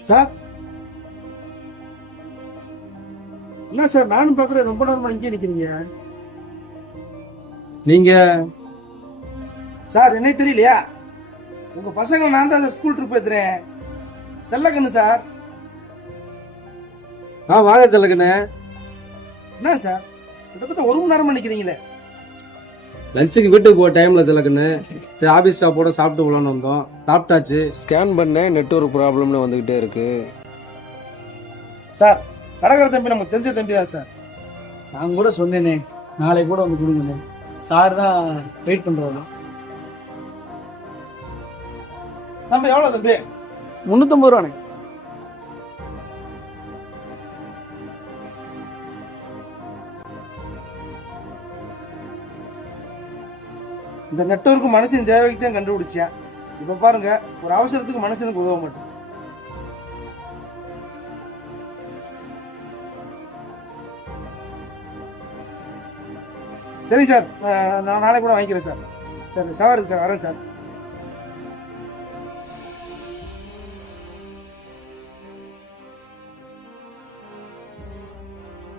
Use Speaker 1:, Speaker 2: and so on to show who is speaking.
Speaker 1: Sir என்ன sir, நானும் பாக்குறேன் ரொம்ப நேரமா இங்கே நிக்கிறீங்க.
Speaker 2: நீங்க
Speaker 1: சார் என்ன தெரியலையா, உங்க பசங்க நான் தான் ஸ்கூல் ட்ரிப் ஏத்துறேன். செல்லக்கண்ணு சார்.
Speaker 2: வாங்க செல்லக்கண்ணு.
Speaker 1: என்ன சார் கிட்டத்தட்ட ஒரு மணி நேரமா நிக்கிறீங்களே.
Speaker 2: லஞ்சுக்கு வீட்டுக்கு போக டைம்ல செல்லக்கண்ணு, சரி ஆபீஸ் ஸ்டாப்போட சாப்பிட்டு போலான்னு வந்தோம். சாப்பிட்டாச்சு.
Speaker 3: ஸ்கேன் பண்ணேன், நெட்வொர்க் ப்ராப்ளம்னு வந்துகிட்டே இருக்கு.
Speaker 1: சார் கடற்கரை தம்பி நமக்கு தெரிஞ்ச தம்பி தான் சார்.
Speaker 4: நான் கூட சொன்னேனே நாளை கூட வந்து கொடுங்க. சார் தான் வெயிட் பண்றாரு.
Speaker 1: நம்ம எவ்வளவு தம்பி?
Speaker 4: 350 ரூபாண்ணே.
Speaker 1: இந்த நெட்வொர்க் மனுஷன் தேவைக்கு தான் கண்டுபிடிச்சேன். இப்ப பாருங்க, ஒரு அவசரத்துக்கு மனுஷனுக்கு உதவ மாட்டேன். சரி சார், நான் நாளைக்கு கூட வாங்கிக்கிறேன் சார். சரி சவாரி சார், வரேன் சார்.